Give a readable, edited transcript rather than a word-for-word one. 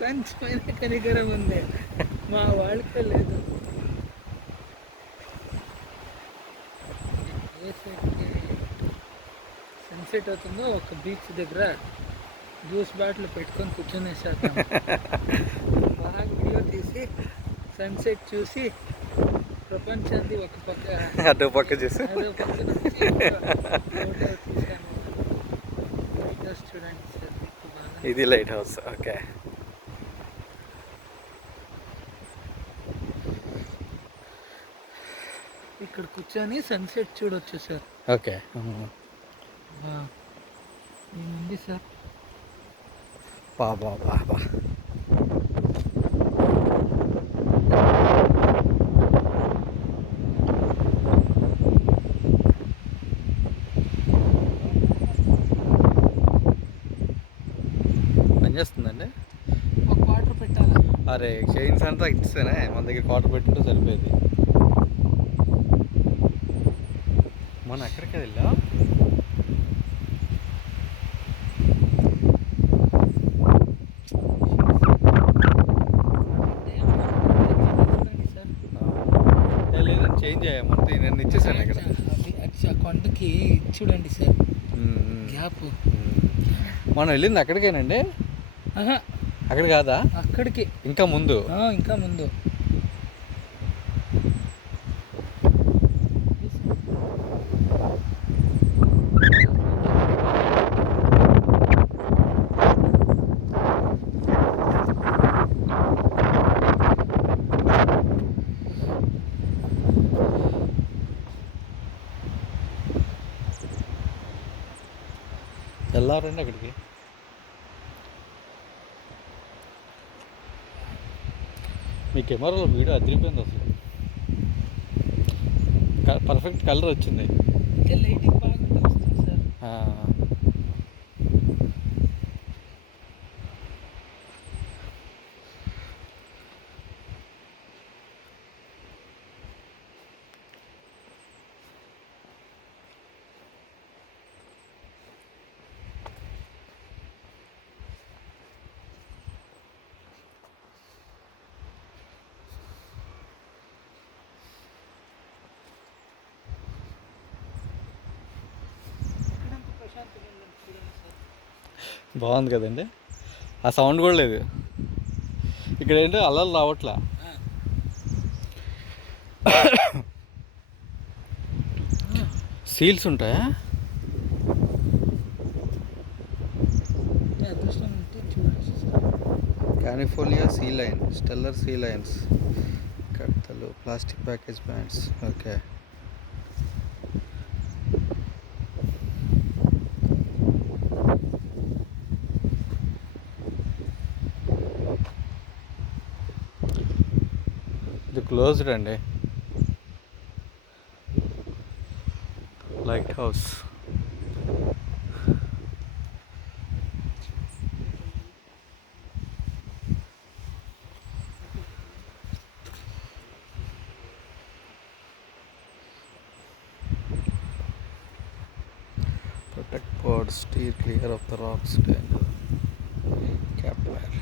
కొంచెమైనా కనికరం ఉంది, మా వాళ్ళకే లేదు. ఏ సైడ్కి సన్సెట్ అవుతుందో ఒక బీచ్ దగ్గర జ్యూస్ బాటిల్ పెట్టుకొని కూర్చొనేసేద్దాం. బాగా వీడియో తీసి సన్సెట్ చూసి ప్రపంచాన్ని ఒక పక్క అటు పక్క చూసి అదో పక్క నుంచి ఫోటో తీసాను. లైట్ హౌస్ చూడండి సార్, బాగా ఇది లైట్ హౌస్. ఓకే, ఇక్కడ కూర్చొని సన్సెట్ చూడొచ్చు సార్. ఓకే. ఏముంది సార్, బాబా బాబా. పని చేస్తుందండి. ఒక క్వార్టర్ పెట్టాలి. అరే చైన్స్ అంతా ఇచ్చేసానే, మన దగ్గర క్వార్టర్ పెట్టుంటే సరిపోయేది. మనం ఎక్కడికి వెళ్ళా? లేదండి, చేంజ్ అయ్యామంటే నేను ఇచ్చేసాను ఇక్కడ. కొండకి చూడండి సార్, గ్యాప్. మనం వెళ్ళింది అక్కడికేనండి? అక్కడ కాదా? అక్కడికి ఇంకా ముందు. ఇంకా ముందు. వెళ్ళారండి అక్కడికి. మీ కెమెరాలో వీడియో అదిరిపోయింది అసలు, పర్ఫెక్ట్ కలర్ వచ్చింది. లైటింగ్ బాగా వస్తుంది సార్. బాగుంది కదండి, ఆ సౌండ్ కూడా లేదు. ఇక్కడ ఏంటో అల్లలు రావట్లా. సీల్స్ ఉంటాయా? California sea lion, Steller sea lions, కడతలు, ప్లాస్టిక్ ప్యాకేజ్ బ్యాండ్స్. ఓకే, ఇది క్లోజ్డ్ అండి, lighthouse. Protect pod, steer clear of the rocks, danger. Cap wire.